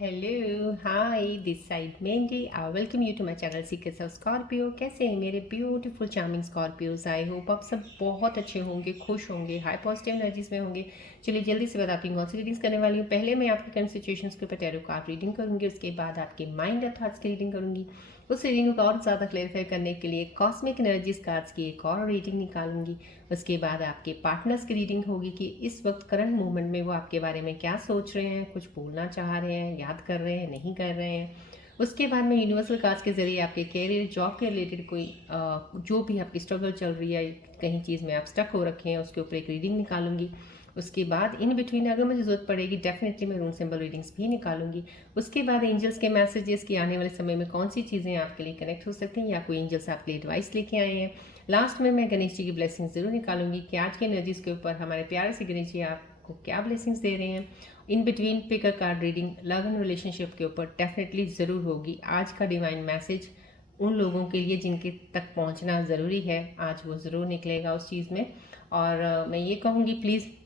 Hello hi this side Mandy I welcome you to my channel secrets of Scorpio. कैसे हैं मेरे beautiful charming Scorpios? I hope आप सब बहुत अच्छे होंगे, खुश होंगे, हाई पॉजिटिव एनर्जीज में होंगे। चलिए जल्दी से बताती हूँ कौन सी रीडिंग्स करने वाली हूँ। पहले मैं आपके करंट सिचुएशंस के ऊपर टैरो कार्ड रीडिंग करूँगी, उसके बाद आपके माइंड और थॉट्स की रीडिंग करूँगी। उस रीडिंग को और ज़्यादा क्लेरिफाई करने के लिए कॉस्मिक एनर्जीज कार्ड्स की एक और रीडिंग निकालूंगी। उसके बाद आपके पार्टनर्स की रीडिंग होगी कि इस वक्त करंट मोमेंट में वो आपके बारे में क्या सोच रहे हैं, कुछ बोलना चाह रहे हैं, याद कर रहे हैं, नहीं कर रहे हैं। उसके बाद मैं यूनिवर्सल कार्ड्स के जरिए आपके कैरियर जॉब के रिलेटेड कोई जो भी आपकी स्ट्रगल चल रही है, कहीं चीज़ में आप स्टक हो रखे हैं, उसके ऊपर एक रीडिंग निकालूंगी। उसके बाद इन बिटवीन अगर मुझे ज़रूरत पड़ेगी डेफिनेटली मैं रून सिंबल रीडिंग्स भी निकालूंगी। उसके बाद एंजल्स के मैसेजेस की आने वाले समय में कौन सी चीज़ें आपके लिए कनेक्ट हो सकती हैं या कोई एंजल्स आपके लिए एडवाइस लेके आए हैं। लास्ट में मैं गणेश जी की ब्लेसिंग्स ज़रूर निकालूंगी कि आज की एनर्जीज़ के ऊपर हमारे प्यारे से गणेश जी आपको क्या ब्लेसिंग्स दे रहे हैं। In between pick a card reading love and relationship के ऊपर डेफिनेटली ज़रूर होगी। आज का डिवाइन मैसेज उन लोगों के लिए जिनके तक पहुंचना ज़रूरी है, आज वो ज़रूर निकलेगा उस चीज़ में। और मैं ये कहूँगी प्लीज़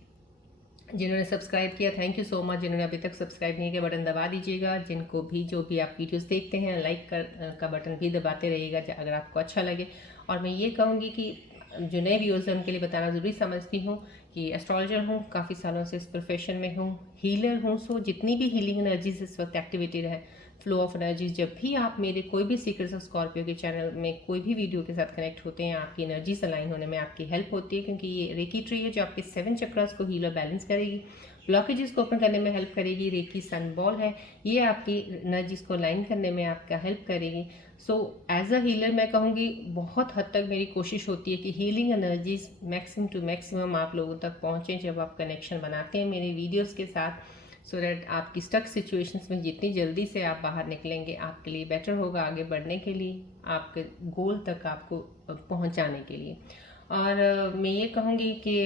जिन्होंने सब्सक्राइब किया थैंक यू सो मच। जिन्होंने अभी तक सब्सक्राइब नहीं किया बटन दबा दीजिएगा। जिनको भी जो भी आप वीडियोस देखते हैं लाइक का बटन भी दबाते रहिएगा अगर आपको अच्छा लगे। और मैं ये कहूँगी कि जो नए व्यूअर्स हैं उनके लिए बताना ज़रूरी समझती हूँ कि एस्ट्रोलॉजर हूँ, काफ़ी सालों से इस प्रोफेशन में हूँ, हीलर हूँ। सो जितनी भी हीलिंग एनर्जीज इस वक्त एक्टिवेटेड है, फ्लो ऑफ एनर्जीज, जब भी आप मेरे कोई भी सीक्रेट्स ऑफ स्कॉर्पियो के चैनल में कोई भी वीडियो के साथ कनेक्ट होते हैं, आपकी एनर्जीज अलाइन होने में आपकी हेल्प होती है। क्योंकि ये रेकी ट्री है जो आपके 7 चक्रास को हील और बैलेंस करेगी, ब्लॉकेजेस को ओपन करने में हेल्प करेगी। रेकी सन बॉल है, ये आपकी एनर्जीज को अलाइन करने में आपका हेल्प करेगी। सो एज अ हीलर मैं कहूँगी बहुत हद तक मेरी कोशिश होती है कि healing energies maximum to maximum आप लोगों तक पहुँचें जब आप कनेक्शन बनाते हैं मेरे वीडियोज़ के साथ। सो दैट आपकी स्टक सिचुएशंस में जितनी जल्दी से आप बाहर निकलेंगे आपके लिए बेटर होगा, आगे बढ़ने के लिए, आपके गोल तक आपको पहुंचाने के लिए। और मैं ये कहूँगी कि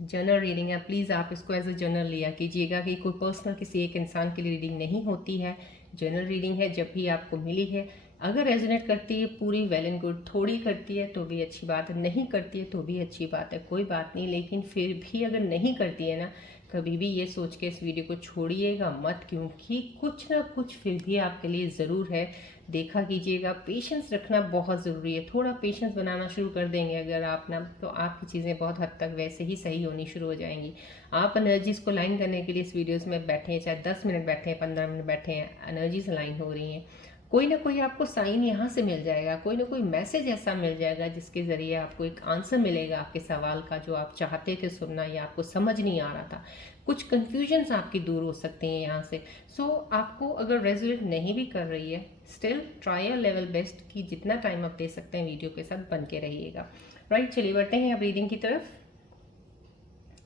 जर्नल रीडिंग है, प्लीज़ आप इसको एज अ जर्नल लिया कीजिएगा कि कोई पर्सनल किसी एक इंसान के लिए रीडिंग नहीं होती है। जर्नल रीडिंग है, जब भी आपको मिली है अगर रेजोनेट करती है पूरी वेल एंड गुड, थोड़ी करती है तो भी अच्छी बात है, नहीं करती है तो भी अच्छी बात है, कोई बात नहीं। लेकिन फिर भी अगर नहीं करती है ना, कभी भी ये सोच के इस वीडियो को छोड़िएगा मत, क्योंकि कुछ ना कुछ फिर भी आपके लिए ज़रूर है। देखा कीजिएगा, पेशेंस रखना बहुत ज़रूरी है। थोड़ा पेशेंस बनाना शुरू कर देंगे अगर आप ना, तो आपकी चीज़ें बहुत हद तक वैसे ही सही होनी शुरू हो जाएंगी। आप एनर्जीज़ को लाइन करने के लिए इस वीडियोस में बैठे हैं, चाहे 10 मिनट बैठे हैं, 15 मिनट बैठे हैं, एनर्जीज लाइन हो रही हैं। कोई ना कोई आपको साइन यहाँ से मिल जाएगा, कोई ना कोई मैसेज ऐसा मिल जाएगा जिसके ज़रिए आपको एक आंसर मिलेगा आपके सवाल का जो आप चाहते थे सुनना या आपको समझ नहीं आ रहा था। कुछ कन्फ्यूजन्स आपकी दूर हो सकती हैं यहाँ से। सो आपको अगर रेजोनेट नहीं भी कर रही है, still try a level best कि जितना टाइम आप दे सकते हैं वीडियो के साथ बन के रहिएगा। राइट, चलिए बढ़ते हैं अब रीडिंग की तरफ।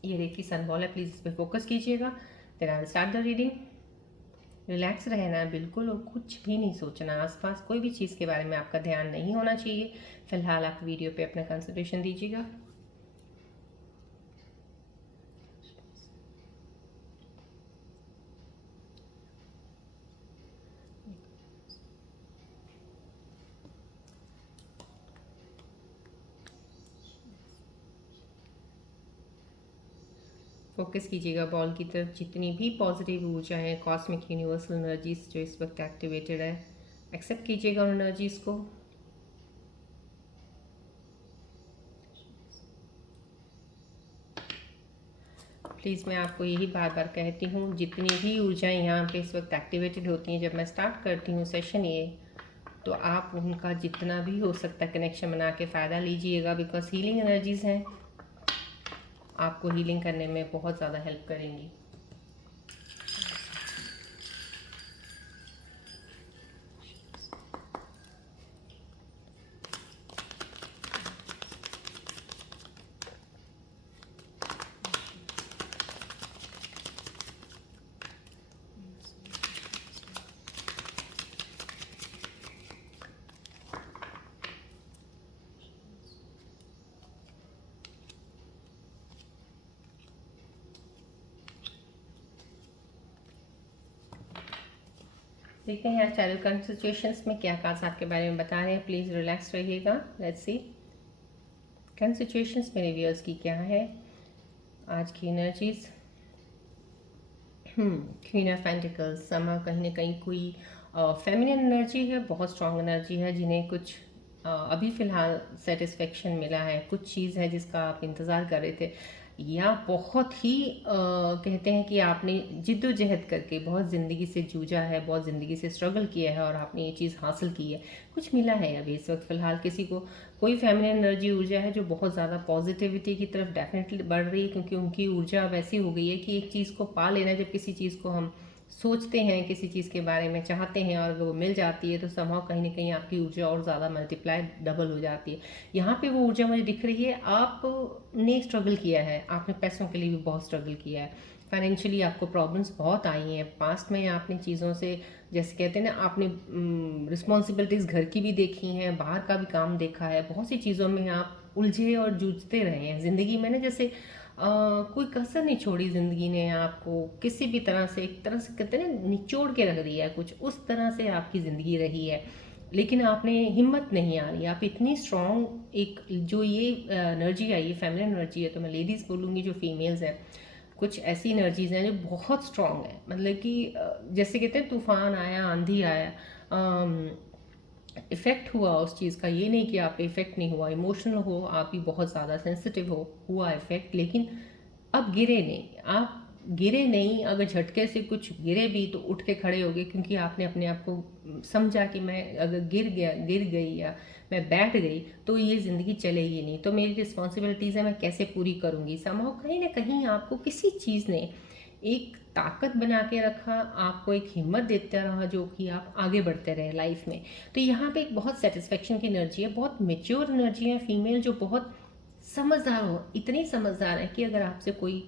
ये रेकी सन बॉल है, प्लीज़ इस पर फोकस कीजिएगा। Then I will start the reading. Relax रहना है बिल्कुल और कुछ भी नहीं सोचना, आसपास कोई भी चीज़ के बारे में आपका ध्यान नहीं होना चाहिए। फिलहाल आप वीडियो पे अपना कंसंट्रेशन दीजिएगा। फोकस कीजिएगा बॉल की तरफ। जितनी भी पॉजिटिव ऊर्जा है, कॉस्मिक यूनिवर्सल एनर्जीज जो इस वक्त एक्टिवेटेड है, एक्सेप्ट कीजिएगा उन एनर्जीज को। प्लीज़ मैं आपको यही बार बार कहती हूँ, जितनी भी ऊर्जाएं यहाँ पे इस वक्त एक्टिवेटेड होती हैं जब मैं स्टार्ट करती हूँ सेशन ये, तो आप उनका जितना भी हो सकता है कनेक्शन बना के फ़ायदा लीजिएगा। बिकॉज हीलिंग एनर्जीज़ हैं, आपको हीलिंग करने में बहुत ज़्यादा हेल्प करेंगी। देखते हैं चैनल करंट सिचुएशंस में क्या कार्ड्स आपके बारे में बता रहे हैं। प्लीज़ रिलैक्स रहिएगा। लेट्स सी करंट सिचुएशंस मेरे व्यूअर्स की क्या है, आज की एनर्जीज। क्वीन ऑफ पेंटिकल्स समा कहीं ना कहीं कोई फेमिनिन एनर्जी है, बहुत स्ट्रांग एनर्जी है, जिन्हें कुछ अभी फ़िलहाल सेटिस्फेक्शन मिला है, कुछ चीज़ है जिसका आप इंतज़ार कर रहे थे, या बहुत ही कहते हैं कि आपने जिद्दोजहद करके बहुत ज़िंदगी से जूझा है, बहुत ज़िंदगी से स्ट्रगल किया है और आपने ये चीज़ हासिल की है, कुछ मिला है अभी इस वक्त फ़िलहाल किसी को। कोई फेमिनिन एनर्जी ऊर्जा है जो बहुत ज़्यादा पॉजिटिविटी की तरफ डेफिनेटली बढ़ रही है, क्योंकि उनकी ऊर्जा अब ऐसी हो गई है कि एक चीज़ को पा लेना, जब किसी चीज़ को हम सोचते हैं, किसी चीज़ के बारे में चाहते हैं और अगर वो मिल जाती है तो समहाउ कहीं ना कहीं आपकी ऊर्जा और ज़्यादा मल्टीप्लाई डबल हो जाती है। यहाँ पे वो ऊर्जा मुझे दिख रही है, आपने स्ट्रगल किया है, आपने पैसों के लिए भी बहुत स्ट्रगल किया है, फाइनेंशियली आपको प्रॉब्लम्स बहुत आई हैं पास्ट में, आपने चीज़ों से जैसे कहते हैं ना, आपने रिस्पॉन्सिबिलिटीज़ घर की भी देखी हैं, बाहर का भी काम देखा है, बहुत सी चीज़ों में आप उलझे और जूझते रहे हैं ज़िंदगी में ना, जैसे कोई कसर नहीं छोड़ी ज़िंदगी ने आपको किसी भी तरह से, एक तरह से कहते हैं ना निचोड़ के रख दिया है, कुछ उस तरह से आपकी ज़िंदगी रही है। लेकिन आपने हिम्मत नहीं आ रही, आप इतनी स्ट्रॉन्ग, एक जो ये एनर्जी आई है फेमिनिन एनर्जी है, तो मैं लेडीज़ बोलूँगी, जो फीमेल्स हैं, कुछ ऐसी एनर्जीज हैं जो बहुत स्ट्रॉन्ग है, मतलब कि जैसे कहते हैं तूफान आया, आंधी आया, इफ़ेक्ट हुआ उस चीज़ का, ये नहीं कि आप पे इफ़ेक्ट नहीं हुआ, इमोशनल हो आप भी, बहुत ज़्यादा सेंसिटिव हो, हुआ इफ़ेक्ट, लेकिन अब गिरे नहीं आप, गिरे नहीं, अगर झटके से कुछ गिरे भी तो उठ के खड़े हो गए, क्योंकि आपने अपने आप को समझा कि मैं अगर गिर गई या मैं बैठ गई तो ये ज़िंदगी चलेगी नहीं, तो मेरी रिस्पॉन्सिबिलिटीज़ है, मैं कैसे पूरी करूँगी। समहाउ कहीं ना कहीं आपको किसी चीज़ ने एक ताकत बना के रखा, आपको एक हिम्मत देता रहा, जो कि आप आगे बढ़ते रहे लाइफ में। तो यहाँ पे एक बहुत सेटिस्फेक्शन की एनर्जी है, बहुत मेच्योर एनर्जी है फीमेल, जो बहुत समझदार हो, इतनी समझदार है कि अगर आपसे कोई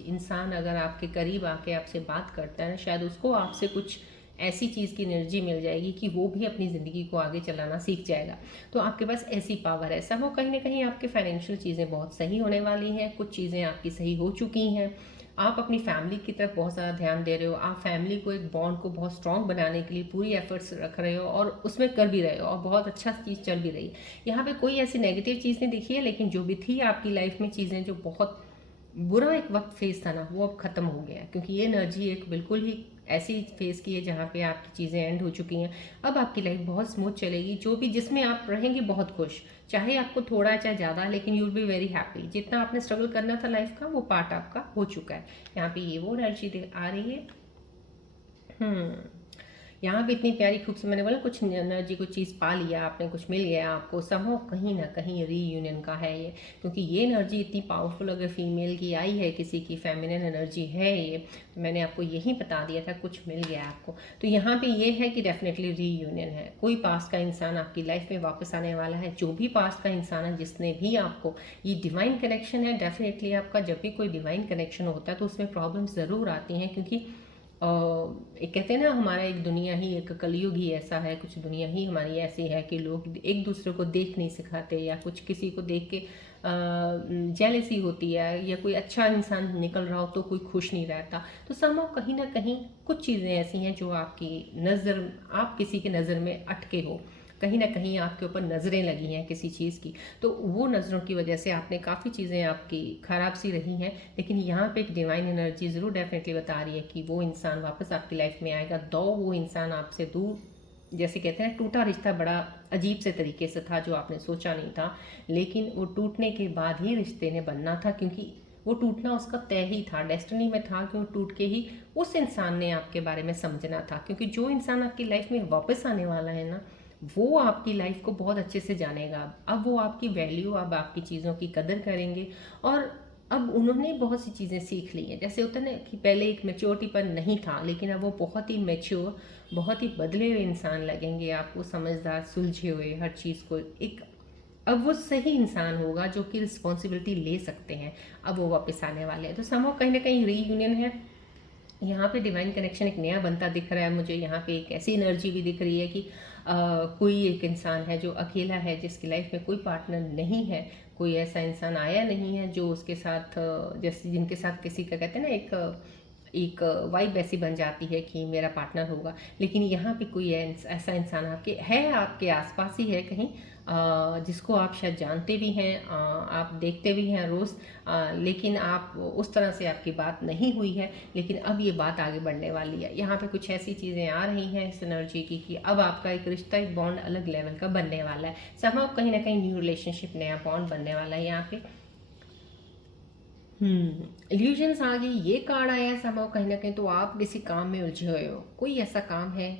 इंसान अगर आपके करीब आके आपसे बात करता है ना, शायद उसको आपसे कुछ ऐसी चीज़ की एनर्जी मिल जाएगी कि वो भी अपनी ज़िंदगी को आगे चलाना सीख जाएगा। तो आपके पास ऐसी पावर है। सब हो कहीं ना कहीं आपके फाइनेंशियल चीज़ें बहुत सही होने वाली हैं, कुछ चीज़ें आपकी सही हो चुकी हैं, आप अपनी फैमिली की तरफ बहुत ज़्यादा ध्यान दे रहे हो, आप फैमिली को, एक बॉन्ड को बहुत स्ट्रॉन्ग बनाने के लिए पूरी एफर्ट्स रख रहे हो और उसमें कर भी रहे हो, और बहुत अच्छा चीज़ चल भी रही है। यहाँ पे कोई ऐसी नेगेटिव चीज़ नहीं दिखी है, लेकिन जो भी थी आपकी लाइफ में चीज़ें, जो बहुत बुरा एक वक्त फेस था ना, वो अब ख़त्म हो गया है, क्योंकि ये एनर्जी एक बिल्कुल ही ऐसी फेस की है जहाँ पे आपकी चीज़ें एंड हो चुकी हैं। अब आपकी लाइफ बहुत स्मूथ चलेगी, जो भी जिसमें आप रहेंगे बहुत खुश, चाहे आपको थोड़ा चाहे ज़्यादा, लेकिन you will be very happy. जितना आपने स्ट्रगल करना था लाइफ का, वो पार्ट आपका हो चुका है। यहाँ पे ये वो एनर्जी आ रही है। हम्म यहाँ पे इतनी प्यारी खूबसूरत, मैंने बोला कुछ एनर्जी, कुछ चीज़ पा लिया आपने, कुछ मिल गया आपको, समहो कहीं ना कहीं रीयूनियन का है ये, क्योंकि ये एनर्जी इतनी पावरफुल अगर फीमेल की आई है, किसी की फेमिनिन एनर्जी है ये, तो मैंने आपको यही बता दिया था, कुछ मिल गया आपको। तो यहाँ पे ये है कि डेफिनेटली रीयूनियन है, कोई पास का इंसान आपकी लाइफ में वापस आने वाला है, जो भी पास का इंसान है जिसने भी आपको, ये डिवाइन कनेक्शन है डेफिनेटली आपका। जब भी कोई डिवाइन कनेक्शन होता है तो उसमें प्रॉब्लम ज़रूर आती हैं, क्योंकि एक कहते हैं ना, हमारा एक दुनिया ही, एक कलयुग ही ऐसा है, कुछ दुनिया ही हमारी ऐसी है कि लोग एक दूसरे को देख नहीं सिखाते, या कुछ किसी को देख के जेलसी होती है, या कोई अच्छा इंसान निकल रहा हो तो कोई खुश नहीं रहता। तो समहाउ कहीं ना कहीं कुछ चीज़ें ऐसी हैं जो आपकी नज़र, आप किसी की नज़र में अटके हो, कहीं ना कहीं आपके ऊपर नज़रें लगी हैं किसी चीज़ की, तो वो नज़रों की वजह से आपने काफ़ी चीज़ें आपकी ख़राब सी रही हैं। लेकिन यहाँ पे एक डिवाइन एनर्जी ज़रूर डेफिनेटली बता रही है कि वो इंसान वापस आपकी लाइफ में आएगा, दो वो इंसान आपसे दूर, जैसे कहते हैं टूटा रिश्ता बड़ा अजीब से तरीके से था, जो आपने सोचा नहीं था, लेकिन वो टूटने के बाद ही रिश्ते ने बनना था, क्योंकि वो टूटना उसका तय ही था, डेस्टिनी में था कि वो टूट के ही उस इंसान ने आपके बारे में समझना था। क्योंकि जो इंसान आपकी लाइफ में वापस आने वाला है ना, वो आपकी लाइफ को बहुत अच्छे से जानेगा, अब वो आपकी वैल्यू, अब आपकी चीज़ों की कदर करेंगे, और अब उन्होंने बहुत सी चीज़ें सीख ली हैं। जैसे होता है ना कि पहले एक मेच्योरिटी पर नहीं था, लेकिन अब वो बहुत ही मेच्योर, बहुत ही बदले हुए इंसान लगेंगे आपको, समझदार, सुलझे हुए, हर चीज़ को एक, अब वो सही इंसान होगा जो कि रिस्पॉन्सिबिलिटी ले सकते हैं, अब वो वापस आने वाले हैं। तो समहाउ कहीं ना कहीं रीयूनियन है, यहाँ पे डिवाइन कनेक्शन एक नया बनता दिख रहा है मुझे। यहाँ पे एक ऐसी एनर्जी भी दिख रही है कि कोई एक इंसान है जो अकेला है, जिसकी लाइफ में कोई पार्टनर नहीं है, कोई ऐसा इंसान आया नहीं है जो उसके साथ जैसे जिनके साथ किसी का कहते हैं ना, एक वाइब ऐसी बन जाती है कि मेरा पार्टनर होगा। लेकिन यहाँ पे कोई ऐसा इंसान आपके है, आपके आसपास ही है कहीं, जिसको आप शायद जानते भी हैं, आप देखते भी हैं रोज़, लेकिन आप उस तरह से आपकी बात नहीं हुई है, लेकिन अब ये बात आगे बढ़ने वाली है। यहाँ पे कुछ ऐसी चीज़ें आ रही हैं इस एनर्जी की कि अब आपका एक रिश्ता, एक बॉन्ड अलग लेवल का बनने वाला है। समहाउ कहीं ना कहीं न्यू रिलेशनशिप, नया बॉन्ड बनने वाला है यहाँ पे। इल्यूजन्स आ गई, ये कार्ड आया समहाउ कहीं ना कहीं तो आप किसी काम में उलझे हुए हो। कोई ऐसा काम है,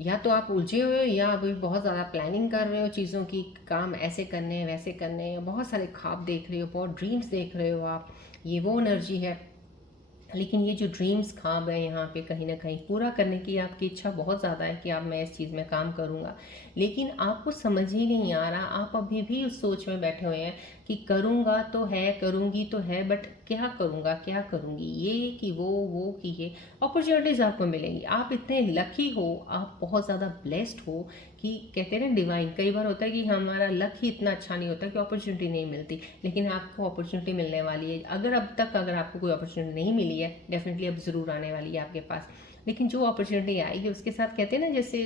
या तो आप उलझे हुए हो या अभी बहुत ज़्यादा प्लानिंग कर रहे हो चीज़ों की, काम ऐसे करने हैं वैसे करने हैं, बहुत सारे ख्वाब देख रहे हो, बहुत ड्रीम्स देख रहे हो आप। ये वो एनर्जी है। लेकिन ये जो ड्रीम्स ख्वाब है यहाँ पे कहीं ना कहीं पूरा करने की आपकी इच्छा बहुत ज़्यादा है कि अब मैं इस चीज़ में काम करूँगा, लेकिन आपको समझ ही नहीं आ रहा। आप अभी भी उस सोच में बैठे हुए हैं कि करूँगा तो है, करूँगी तो है, बट क्या करूँगा, क्या करूँगी, ये कि वो कि ये। अपॉर्चुनिटीज़ आपको मिलेंगी, आप इतने लकी हो, आप बहुत ज़्यादा ब्लेस्ड हो कि कहते हैं ना डिवाइन। कई बार होता है कि हमारा लक ही इतना अच्छा नहीं होता कि अपॉर्चुनिटी नहीं मिलती, लेकिन आपको अपॉर्चुनिटी मिलने वाली है। अगर आपको कोई अपॉर्चुनिटी नहीं मिली है, डेफिनेटली अब ज़रूर आने वाली है आपके पास। लेकिन जो अपॉर्चुनिटी आएगी उसके साथ कहते हैं ना, जैसे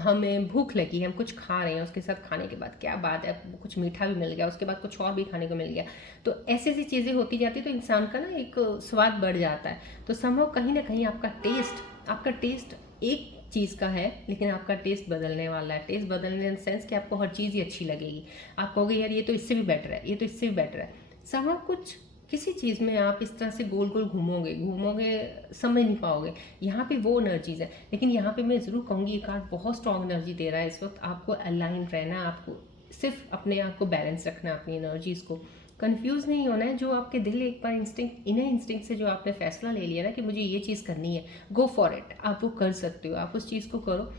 हमें भूख लगी है, हम कुछ खा रहे हैं, उसके साथ खाने के बाद क्या बात है, कुछ मीठा भी मिल गया, उसके बाद कुछ और भी खाने को मिल गया, तो ऐसी ऐसी चीज़ें होती जाती है तो इंसान का ना एक स्वाद बढ़ जाता है। तो संभव कहीं ना कहीं आपका टेस्ट एक चीज़ का है, लेकिन आपका टेस्ट बदलने वाला है। टेस्ट बदलने इन सेंस कि आपको हर चीज़ ही अच्छी लगेगी। आप कहोगे यार ये तो इससे भी बेटर है, ये तो इससे भी बेटर है। संभव कुछ किसी चीज़ में आप इस तरह से गोल गोल घूमोगे घूमोगे, समझ नहीं पाओगे। यहाँ पे वो एनर्जीज है, लेकिन यहाँ पे मैं ज़रूर कहूँगी ये कार्ड बहुत स्ट्रॉन्ग एनर्जी दे रहा है इस वक्त। आपको अलाइन रहना है, आपको सिर्फ अपने आप को बैलेंस रखना है, अपनी एनर्जीज को। कंफ्यूज नहीं होना है। जो आपके दिल एक बार इंस्टिंक्ट, इनर इंस्टिंक्ट से जो आपने फैसला ले लिया ना कि मुझे ये चीज़ करनी है, गो फॉर इट। आप वो कर सकते हो, आप उस चीज़ को करो।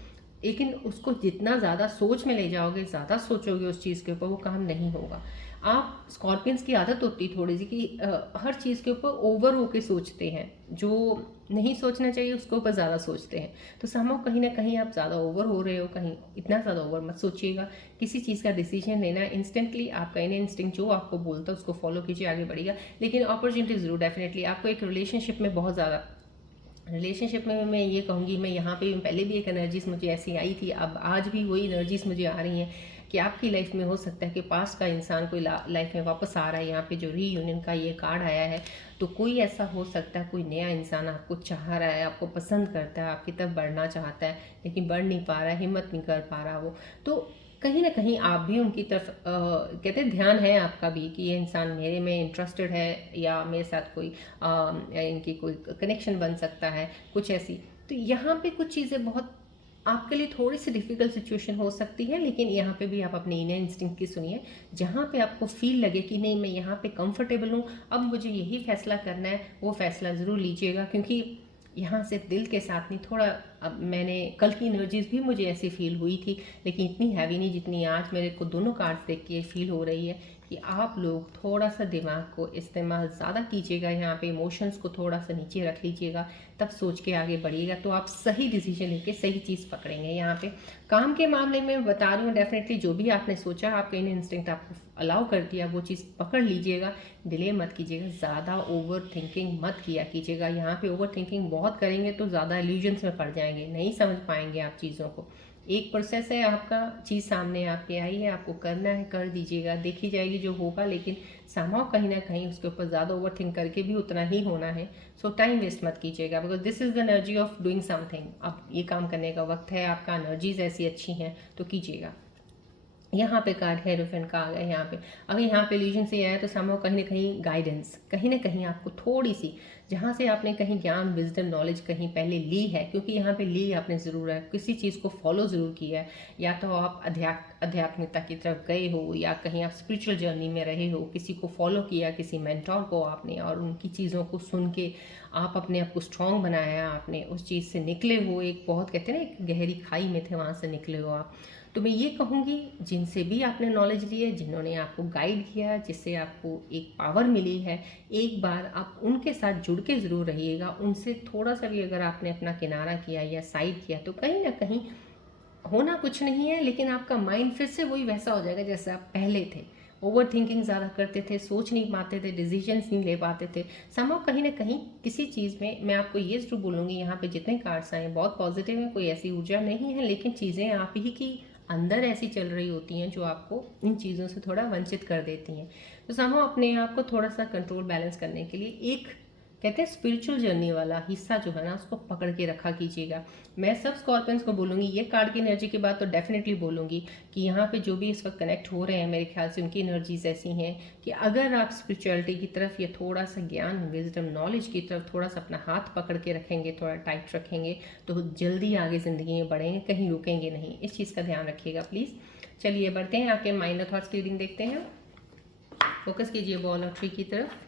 लेकिन उसको जितना ज़्यादा सोच में ले जाओगे, ज़्यादा सोचोगे उस चीज़ के ऊपर, वो काम नहीं होगा। आप स्कॉर्पियंस की आदत होती है थोड़ी सी कि हर चीज़ के ऊपर ओवर होके सोचते हैं, जो नहीं सोचना चाहिए उसके ऊपर ज़्यादा सोचते हैं। तो समझो कहीं ना कहीं आप ज़्यादा ओवर हो रहे हो, कहीं इतना ज़्यादा ओवर मत सोचिएगा। किसी चीज़ का डिसीजन लेना है इंस्टेंटली, आपका इनर इंस्टिंक्ट जो आपको बोलता है उसको फॉलो कीजिए, आगे बढ़िएगा। लेकिन अपॉर्चुनिटी ज़रूर डेफिनेटली आपको एक रिलेशनशिप में बहुत ज़्यादा, रिलेशनशिप में मैं ये कहूँगी, मैं यहाँ पे पहले भी एक एनर्जीज मुझे ऐसी आई थी, अब आज भी वही एनर्जीज मुझे आ रही हैं कि आपकी लाइफ में हो सकता है कि पास का इंसान कोई लाइफ में वापस आ रहा है। यहाँ पे जो रीयूनियन का ये कार्ड आया है, तो कोई ऐसा हो सकता है, कोई नया इंसान आपको चाह रहा है, आपको पसंद करता है, आपकी तरफ बढ़ना चाहता है, लेकिन बढ़ नहीं पा रहा है, हिम्मत नहीं कर पा रहा वो। तो कहीं ना कहीं आप भी उनकी तरफ कहते हैं ध्यान है आपका भी कि ये इंसान मेरे में इंटरेस्टेड है, या मेरे साथ कोई इनकी कोई कनेक्शन बन सकता है, कुछ ऐसी। तो यहाँ पे कुछ चीज़ें बहुत आपके लिए थोड़ी सी डिफिकल्ट सिचुएशन हो सकती है, लेकिन यहाँ पे भी आप अपने इनर इंस्टिंक्ट की सुनिए। जहाँ पे आपको फील लगे कि नहीं मैं यहाँ पे कंफर्टेबल हूँ, अब मुझे यही फैसला करना है, वो फैसला ज़रूर लीजिएगा। क्योंकि यहाँ सिर्फ दिल के साथ नहीं, थोड़ा अब मैंने कल की एनर्जीज भी मुझे ऐसी फील हुई थी, लेकिन इतनी हैवी नहीं जितनी आज मेरे को दोनों कार्ड्स देख के फील हो रही है कि आप लोग थोड़ा सा दिमाग को इस्तेमाल ज़्यादा कीजिएगा। यहाँ पे इमोशंस को थोड़ा सा नीचे रख लीजिएगा, तब सोच के आगे बढ़िएगा, तो आप सही डिसीजन लेके सही चीज़ पकड़ेंगे। यहाँ पे काम के मामले में बता रही हूँ, डेफिनेटली जो भी आपने सोचा, आपका इन इंस्टिंक्ट आपको अलाउ कर दिया, वो चीज़ पकड़ लीजिएगा, डिले मत कीजिएगा, ज़्यादा ओवर थिंकिंग मत किया कीजिएगा। यहाँ पे ओवर थिंकिंग बहुत करेंगे तो ज़्यादा इल्यूजन्स में पड़ जाएंगे, नहीं समझ पाएंगे आप चीज़ों को। एक प्रोसेस है, आपका चीज़ सामने आपके आई है, आपको करना है, कर दीजिएगा, देखी जाएगी जो होगा। लेकिन समहाउ कहीं ना कहीं उसके ऊपर ज़्यादा ओवर थिंक करके भी उतना ही होना है। सो टाइम वेस्ट मत कीजिएगा, because this is the energy of doing something. अब ये काम करने का वक्त है, आपका एनर्जीज ऐसी अच्छी हैं तो कीजिएगा। यहाँ पे कार्ड है हेरोफेंट का आ गया यहाँ पे। अगर यहाँ पे इल्यूजन से आया तो समहाउ कहीं ना कहीं गाइडेंस, कहीं ना कहीं आपको थोड़ी सी, जहाँ से आपने कहीं ज्ञान, विजडम, नॉलेज कहीं पहले ली है, क्योंकि यहाँ पे ली आपने ज़रूर है, किसी चीज़ को फॉलो ज़रूर किया है। या तो आप आध्यात्मिकता की तरफ गए हो, या कहीं आप स्पिरिचुअल जर्नी में रहे हो, किसी को फॉलो किया, किसी मेंटोर को आपने, और उनकी चीज़ों को सुन के आप अपने आप को स्ट्रॉन्ग बनाया, आपने उस चीज़ से निकले हो। एक बहुत कहते हैं ना, एक गहरी खाई में थे, वहाँ से निकले हो आप। तो मैं ये कहूँगी, जिनसे भी आपने नॉलेज ली है, जिन्होंने आपको गाइड किया, जिससे आपको एक पावर मिली है, एक बार आप उनके साथ जुड़ के ज़रूर रहिएगा। उनसे थोड़ा सा भी अगर आपने अपना किनारा किया या साइड किया, तो कहीं ना कहीं होना कुछ नहीं है, लेकिन आपका माइंड फिर से वही वैसा हो जाएगा जैसे आप पहले थे। ओवर थिंकिंग ज़्यादा करते थे, सोच नहीं पाते थे, डिसीजंस नहीं ले पाते थे। समहाउ कहीं ना कहीं किसी चीज़ में, मैं आपको ये ज़रूर बोलूँगी, यहाँ पे जितने कार्ड्स आए बहुत पॉजिटिव हैं, कोई ऐसी ऊर्जा नहीं है, लेकिन चीज़ें आप ही की अंदर ऐसी चल रही होती हैं जो आपको इन चीज़ों से थोड़ा वंचित कर देती हैं। तो समझो अपने आप को थोड़ा सा कंट्रोल बैलेंस करने के लिए एक कहते हैं स्पिरिचुअल जर्नी वाला हिस्सा जो है ना उसको पकड़ के रखा कीजिएगा। मैं सब स्कॉर्पियंस को बोलूँगी, ये कार्ड की एनर्जी की बात तो डेफिनेटली बोलूँगी कि यहाँ पे जो भी इस वक्त कनेक्ट हो रहे हैं मेरे ख्याल से उनकी एनर्जीज ऐसी हैं कि अगर आप स्पिरिचुअलिटी की तरफ या थोड़ा सा ज्ञान विजडम नॉलेज की तरफ थोड़ा सा अपना हाथ पकड़ के रखेंगे, थोड़ा टाइट रखेंगे, तो जल्दी आगे ज़िंदगी में बढ़ेंगे, कहीं रुकेंगे नहीं। इस चीज़ का ध्यान रखिएगा प्लीज़। चलिए बढ़ते हैं, आपके माइंड थॉट्स की रीडिंग देखते हैं। फोकस कीजिए बॉल और ट्री की तरफ।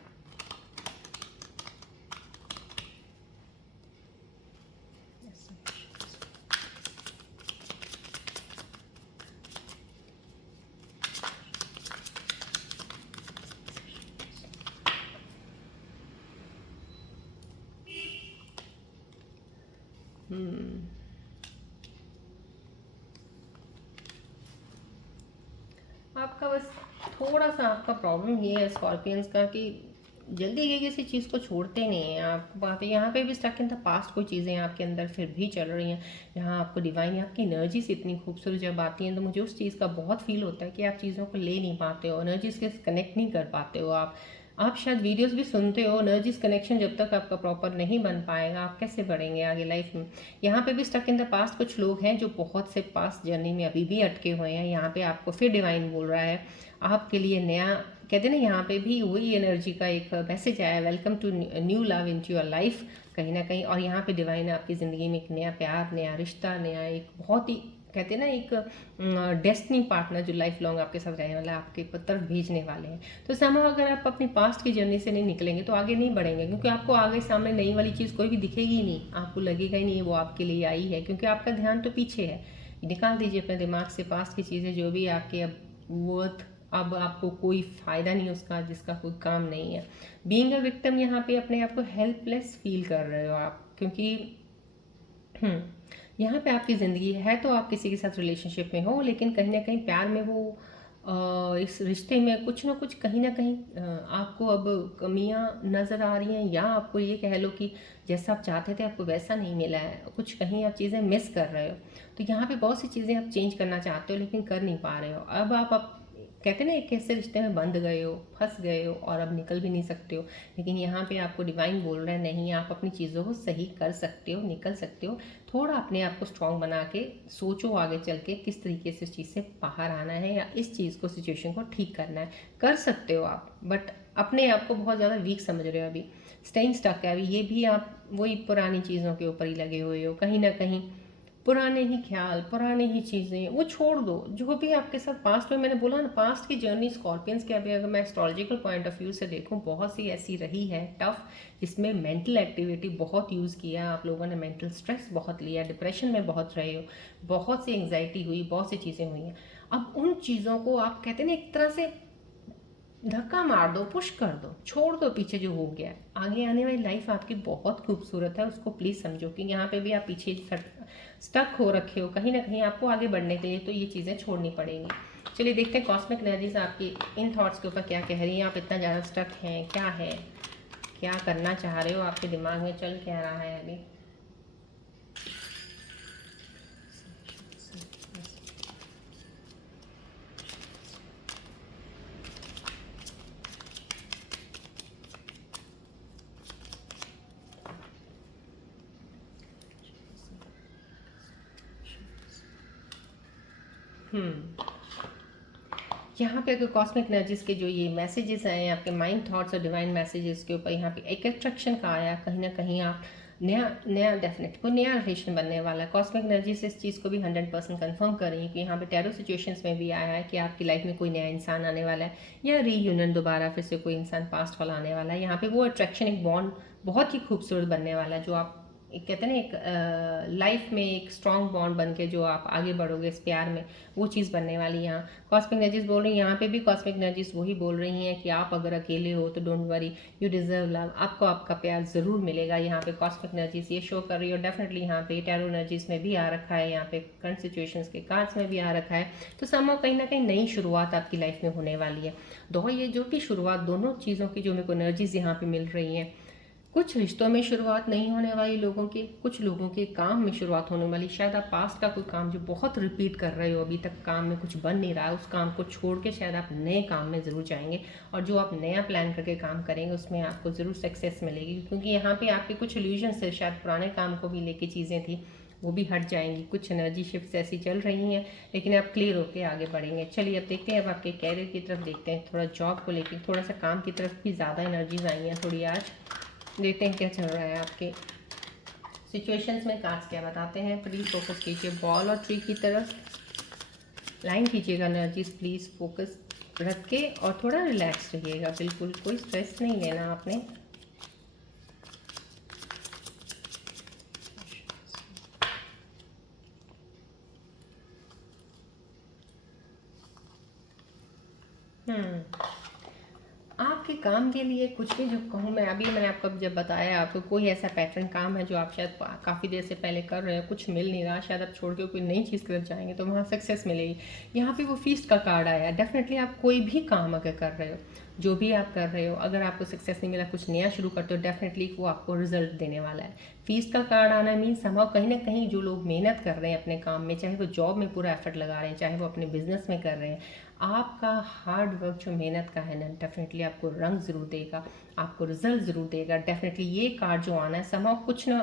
आपका बस थोड़ा सा आपका प्रॉब्लम ये है स्कॉर्पियंस का कि जल्दी ये किसी चीज़ को छोड़ते नहीं हैं आप। बात यहाँ पे भी स्टक इन द पास्ट कोई चीज़ें आपके अंदर फिर भी चल रही हैं। यहाँ आपको डिवाइन आपकी एनर्जीज इतनी खूबसूरत जब आती हैं तो मुझे उस चीज़ का बहुत फील होता है कि आप चीज़ों को ले नहीं पाते हो, एनर्जीज के कनेक्ट नहीं कर पाते हो। आप शायद वीडियोस भी सुनते हो, एनर्जीज कनेक्शन जब तक आपका प्रॉपर नहीं बन पाएगा आप कैसे बढ़ेंगे आगे लाइफ में। यहाँ पे भी स्टक इन द पास्ट कुछ लोग हैं जो बहुत से पास्ट जर्नी में अभी भी अटके हुए हैं। यहाँ पे आपको फिर डिवाइन बोल रहा है आपके लिए नया, कहते हैं ना यहाँ पे भी वही एनर्जी का एक मैसेज आया, welcome to new love into your life कहीं ना कहीं। और यहाँ पे डिवाइन आपकी ज़िंदगी में एक नया प्यार, नया रिश्ता, नया एक बहुत ही कहते हैं ना एक डेस्टिनी पार्टनर जो लाइफ लॉन्ग आपके साथ रहने वाला है आपके तरफ भेजने वाले हैं। तो समय अगर आप अपनी पास्ट की जर्नी से नहीं निकलेंगे तो आगे नहीं बढ़ेंगे, क्योंकि आपको आगे सामने नई वाली चीज़ कोई भी दिखेगी ही नहीं, आपको लगेगा ही नहीं वो आपके लिए आई है, क्योंकि आपका ध्यान तो पीछे है। निकाल दीजिए अपने दिमाग से पास्ट की चीज़ें जो भी आपके अब वर्थ, अब आपको कोई फ़ायदा नहीं उसका, जिसका कोई काम नहीं है। बीइंग अ विक्टिम, यहाँ पे अपने आप को हेल्पलेस फील कर रहे हो आप, क्योंकि यहाँ पे आपकी ज़िंदगी है तो आप किसी के साथ रिलेशनशिप में हो, लेकिन कहीं ना कहीं प्यार में वो इस रिश्ते में कुछ ना कुछ कहीं ना कहीं आपको अब कमियां नज़र आ रही हैं, या आपको ये कह लो कि जैसा आप चाहते थे आपको वैसा नहीं मिला है, कुछ कहीं आप चीज़ें मिस कर रहे हो। तो यहाँ पे बहुत सी चीज़ें आप चेंज करना चाहते हो लेकिन कर नहीं पा रहे हो। अब आप कहते हैं ना एक ऐसे रिश्ते में बंध गए हो, फंस गए हो और अब निकल भी नहीं सकते हो। लेकिन यहाँ पे आपको डिवाइन बोल रहे हैं नहीं, आप अपनी चीज़ों को सही कर सकते हो, निकल सकते हो। थोड़ा अपने आप को स्ट्रॉन्ग बना के सोचो आगे चल के किस तरीके से इस चीज़ से बाहर आना है या इस चीज़ को, सिचुएशन को ठीक करना है। कर सकते हो आप, बट अपने आप को बहुत ज़्यादा वीक समझ रहे हो अभी, स्टेइंग स्टक है अभी। ये भी आप वही पुरानी चीज़ों के ऊपर ही लगे हुए हो, कहीं ना कहीं पुराने ही ख्याल, पुराने ही चीज़ें, वो छोड़ दो। जो भी आपके साथ पास्ट में, मैंने बोला ना पास्ट की जर्नी स्कॉर्पियंस के अभी अगर मैं एस्ट्रोलॉजिकल पॉइंट ऑफ व्यू से देखूं बहुत सी ऐसी रही है टफ, जिसमें मेंटल एक्टिविटी बहुत यूज़ किया आप लोगों ने, मेंटल स्ट्रेस बहुत लिया, डिप्रेशन में बहुत रहे हो, बहुत सी एंग्जाइटी हुई, बहुत सी चीज़ें हुई हैं। अब उन चीज़ों को आप कहते हैं ना एक तरह से धक्का मार दो, पुश कर दो, छोड़ दो पीछे जो हो गया है। आगे आने वाली लाइफ आपकी बहुत खूबसूरत है, उसको प्लीज़ समझो कि यहाँ पे भी आप पीछे स्टक हो रखे हो, कहीं ना कहीं आपको आगे बढ़ने के लिए तो ये चीज़ें छोड़नी पड़ेंगी। चलिए देखते हैं कॉस्मिक एनर्जीज आपकी इन थॉट्स के ऊपर क्या कह रही हैं। आप इतना ज़्यादा स्टक हैं, क्या है, क्या करना चाह रहे हो, आपके दिमाग में चल क्या रहा है अभी। यहाँ पे अगर कॉस्मिक एनर्जीज के जो ये मैसेजेस आए आपके माइंड थॉट्स और डिवाइन मैसेजेस के ऊपर, यहाँ पे एक अट्रैक्शन का आया, कहीं ना कहीं आप नया नया डेफिनेट कोई नया रिलेशन बनने वाला है। कॉस्मिक एनर्जी से इस चीज़ को भी 100% कंफर्म कर रही है कि यहाँ पे टैरो सिचुएशंस में भी आया है कि आपकी लाइफ में कोई नया इंसान आने वाला है, या रीयूनियन दोबारा फिर से कोई इंसान पास्ट वाला आने वाला है। यहाँ पे वो अट्रैक्शन, एक बॉन्ड बहुत ही खूबसूरत बनने वाला है, जो आप एक कहते हैं ना एक लाइफ में एक स्ट्रॉन्ग बॉन्ड बन के जो आप आगे बढ़ोगे इस प्यार में, वो चीज़ बनने वाली है। यहाँ कॉस्मिक एनर्जीज बोल रही हैं, यहाँ पे भी कॉस्मिक एनर्जीज वही बोल रही हैं कि आप अगर अकेले हो तो don't worry, you deserve love, आपको आपका प्यार ज़रूर मिलेगा। यहाँ पे कॉस्मिक एनर्जीज ये शो कर रही है। और डेफिनेटली यहाँ पे टैरो एनर्जीज में भी आ रखा है, यहाँ पे करंट सिचुएशंस के कार्ड्स में भी आ रखा है। तो समहाउ कहीं ना कहीं नई शुरुआत आपकी लाइफ में होने वाली है। ये जो भी शुरुआत, दोनों चीज़ों की जो मेरे को एनर्जीज यहाँ पे मिल रही हैं, कुछ रिश्तों में शुरुआत नहीं होने वाली लोगों की, कुछ लोगों के काम में शुरुआत होने वाली। शायद आप पास्ट का कोई काम जो बहुत रिपीट कर रहे हो, अभी तक काम में कुछ बन नहीं रहा है, उस काम को छोड़ के शायद आप नए काम में ज़रूर जाएंगे, और जो आप नया प्लान करके काम करेंगे उसमें आपको ज़रूर सक्सेस मिलेगी, क्योंकि यहाँ पे आपके कुछ इल्यूजन थे, शायद पुराने काम को भी लेके चीज़ें थी वो भी हट जाएंगी। कुछ एनर्जी शिफ्ट ऐसी चल रही हैं, लेकिन आप क्लियर होकर आगे बढ़ेंगे। चलिए अब देखते हैं, अब आपके कैरियर की तरफ देखते हैं, थोड़ा जॉब को लेकर, थोड़ा सा काम की तरफ भी ज़्यादा एनर्जीज आई हैं थोड़ी आज। देखते हैं क्या चल रहा है आपके सिचुएशंस में, कार्ड्स क्या बताते हैं। प्लीज़ फोकस कीजिए बॉल और ट्री की तरफ, लाइन कीजिएगा एनर्जीज, प्लीज़ फोकस रख के, और थोड़ा रिलैक्स रहिएगा, बिल्कुल कोई स्ट्रेस नहीं लेना आपने। आपके काम के लिए कुछ भी जो कहूँ मैं, अभी मैंने आपको जब बताया, आपको कोई ऐसा पैटर्न काम है जो आप शायद काफ़ी देर से पहले कर रहे हो, कुछ मिल नहीं रहा, शायद आप छोड़ के कोई नई चीज़ की तरफ जाएंगे तो वहाँ सक्सेस मिलेगी। यहाँ पे वो फीस्ट का कार्ड आया। डेफिनेटली आप कोई भी काम अगर कर रहे हो, जो भी आप कर रहे हो, अगर आपको सक्सेस नहीं मिला, कुछ नया शुरू करते हो, डेफिनेटली वो आपको रिजल्ट देने वाला है। फीस्ट का कार्ड आना मीन्स समाव कहीं ना कहीं जो लोग मेहनत कर रहे हैं अपने काम में, चाहे वो जॉब में पूरा एफर्ट लगा रहे हैं, चाहे वो अपने बिजनेस में कर रहे हैं, आपका हार्ड वर्क जो मेहनत का है ना, डेफिनेटली आपको रंग ज़रूर देगा, आपको रिजल्ट ज़रूर देगा। डेफिनेटली ये कार्ड जो आना है, समाव कुछ ना,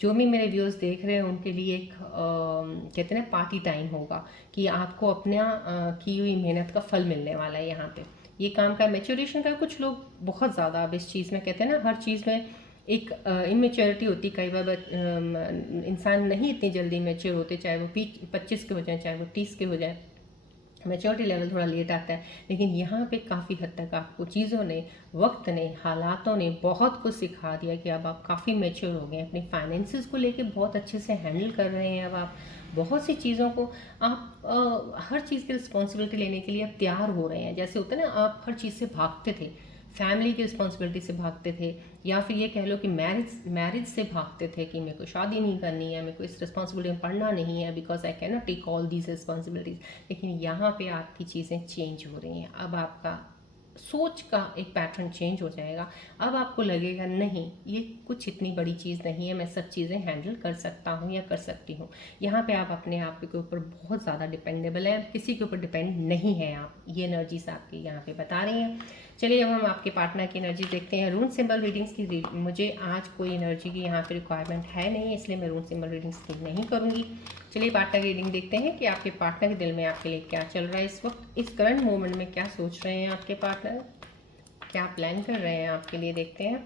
जो भी मेरे व्यूअर्स देख रहे हैं उनके लिए एक कहते हैं ना पार्टी टाइम होगा, कि आपको अपना की हुई मेहनत का फल मिलने वाला है। यहाँ पे ये काम का मैच्योरेशन का, कुछ लोग बहुत ज़्यादा अब इस चीज़ में, कहते हैं ना हर चीज़ में एक इमेच्योरिटी होती है। कई बार इंसान नहीं इतनी जल्दी मैच्योर होते, चाहे वो 25 के हो जाए, चाहे वो 30 के हो जाए, मैच्योरिटी लेवल थोड़ा लेट आता है। लेकिन यहाँ पे काफ़ी हद तक आपको चीज़ों ने, वक्त ने, हालातों ने बहुत कुछ सिखा दिया कि अब आप काफ़ी मैच्योर हो गए हैं, अपने फाइनेंसिस को लेके बहुत अच्छे से हैंडल कर रहे हैं। अब आप बहुत सी चीज़ों को, आप हर चीज़ की रिस्पॉन्सिबिलिटी लेने के लिए अब तैयार हो रहे हैं। जैसे होता है ना, आप हर चीज़ से भागते थे, फैमिली की रिस्पॉन्सिबिलिटी से भागते थे, या फिर ये कह लो कि मैरिज से भागते थे कि मेरे को शादी नहीं करनी है, मेरे को इस रिस्पॉन्सिबिलिटी में पढ़ना नहीं है, because I can not take all these responsibilities. लेकिन यहाँ पे आपकी चीज़ें चेंज हो रही हैं। अब आपका सोच का एक पैटर्न चेंज हो जाएगा। अब आपको लगेगा नहीं, ये कुछ इतनी बड़ी चीज़ नहीं है, मैं सब चीज़ें हैंडल कर सकता हूँ या कर सकती हूँ। यहाँ पे आप अपने आप के ऊपर बहुत ज़्यादा डिपेंडेबल है, किसी के ऊपर डिपेंड नहीं है आप। ये एनर्जीज आपकी यहाँ पे बता रही हैं। चलिए अब हम आपके पार्टनर की एनर्जी देखते हैं। रून सिंबल रीडिंग्स की मुझे आज कोई एनर्जी की यहाँ पे रिक्वायरमेंट है नहीं, इसलिए मैं रून सिंबल रीडिंग्स की नहीं करूँगी। चलिए पार्टनर की रीडिंग देखते हैं कि आपके पार्टनर के दिल में आपके लिए क्या चल रहा है इस वक्त, इस करंट मोमेंट में क्या सोच रहे हैं आपके पार्टनर, क्या प्लान कर रहे हैं आपके लिए, देखते हैं।